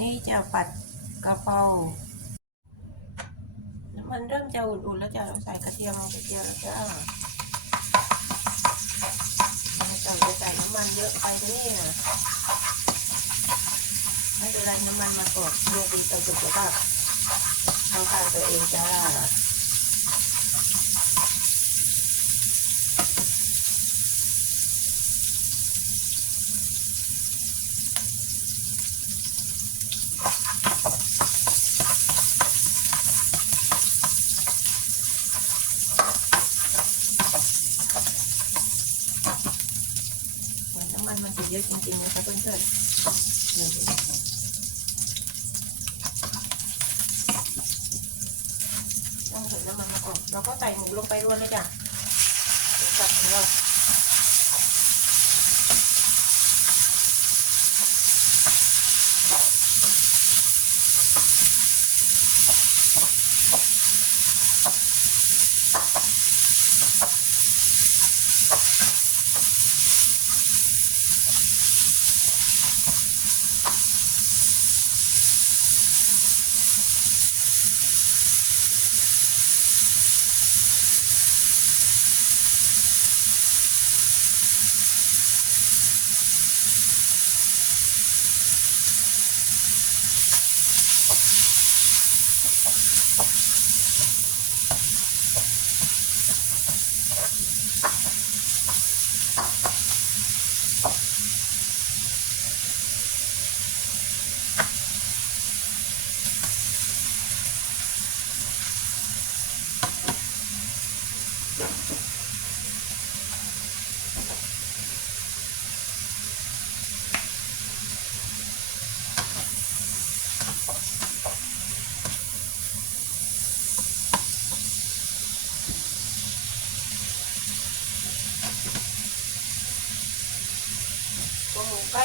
นี่จะผัดกะเพราน้ำมันเริ่มจะอุ่นๆแล้วจะเราใส่กระเทียมลงไปเทียมแล้วจ้าเราจะไปใส่น้ำมันเยอะไปนี่นะไม่เป็นไรน้ำมันมาก่อนลงเป็นตัวจุดแล้วก็เข้าข้างตัวเองจ้า เหมือนน้ำมันมันจะ เยอะจริงๆนะคะเพื่อนๆต้องเห็นน้ำมันมาก่อนเราก็ใส่หมูลงไปรวนเลยจ้ะหมูสับของเรา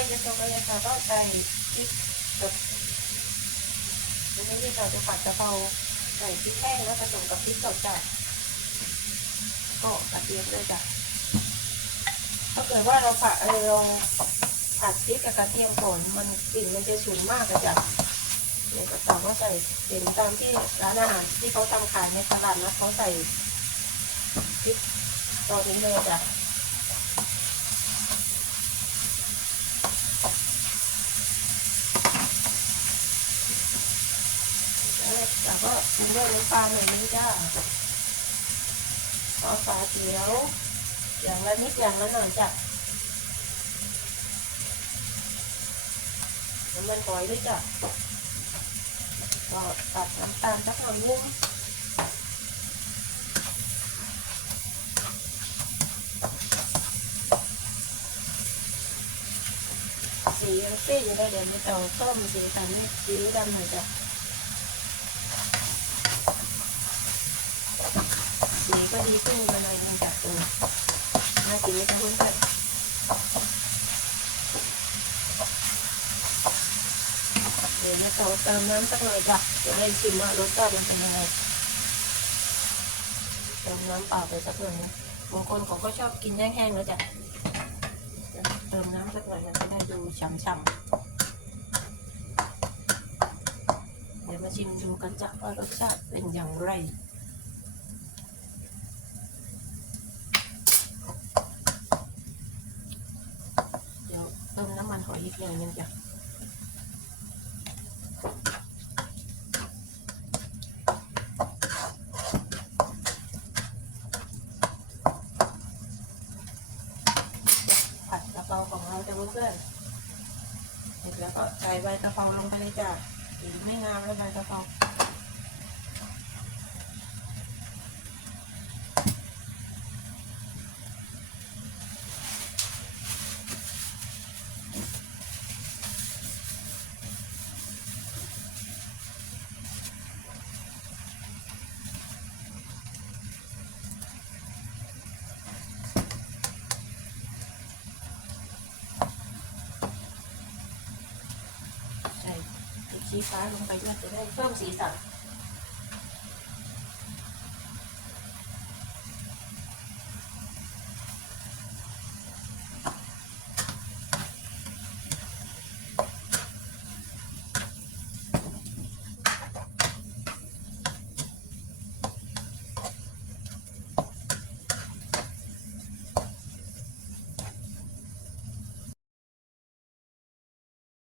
พอหมูใกล้จะสุกแล้วนะคะก็ใส่พริกกับนี่เราจะผัดกะเพราใส่พริกแห้งแล้วผสมกับพริกสดจ้ะก็กระเทียมด้วยจ้ะถ้าเกิดว่าเราผัดเออเราผัดพริกกับกระเทียมก่อนมันกลิ่นมันจะฉุนมากเลยจ้ะเนี่ยก็ตามว่าใส่เห็นตามที่ร้านอาหารที่เขาทำขายในตลาดนะเขาใส่พริกตอนนี้เลยจ้ะ แล้วก็ปรุงด้วยน้ำปลาหน่อยนึงจ้าเอาฝาเขียว อย่างละนิดอย่างละหน่อยจ้ะน้ำมันหอยด้วยจ้ะก็ตัดน้ำตาลสักหน่อยนึงสียังซีอยู่เลยเดี๋ยวไม่ต้องต้มสีสันสีดำหน่อยจ้ะ สีก็ ดีขึ้นมาหน่อยนึงจากตัวน่ากินไหมคะเพื่อนๆเดี๋ยวจะต่อเติมน้ำสักหน่อยจ้ะจะได้ชิมว่ารสชาติมันเป็นยังไงเติมน้ำเปล่าไปสักหน่อยนะบางคนเขาก็ชอบกินแห้งๆแล้วจ้ะเติมน้ำสักหน่อยมันจะได้ดูฉ่ำๆเดี๋ยวมาชิมดูกันจ้ะว่ารสชาติเป็นอย่างไร เดี๋ยวเติมน้ำมันหอยอี กอย่างนึงจ้ะผัดกะเพราของเราจะเพื่อนเสร็จแล้วก็ใส่ใบกะเพราลงไปเลยจ้ะสีไม่งามแล้วใบกะเพราใสีฟ้าลงไปด้วยจะได้เพิ่มสีสัน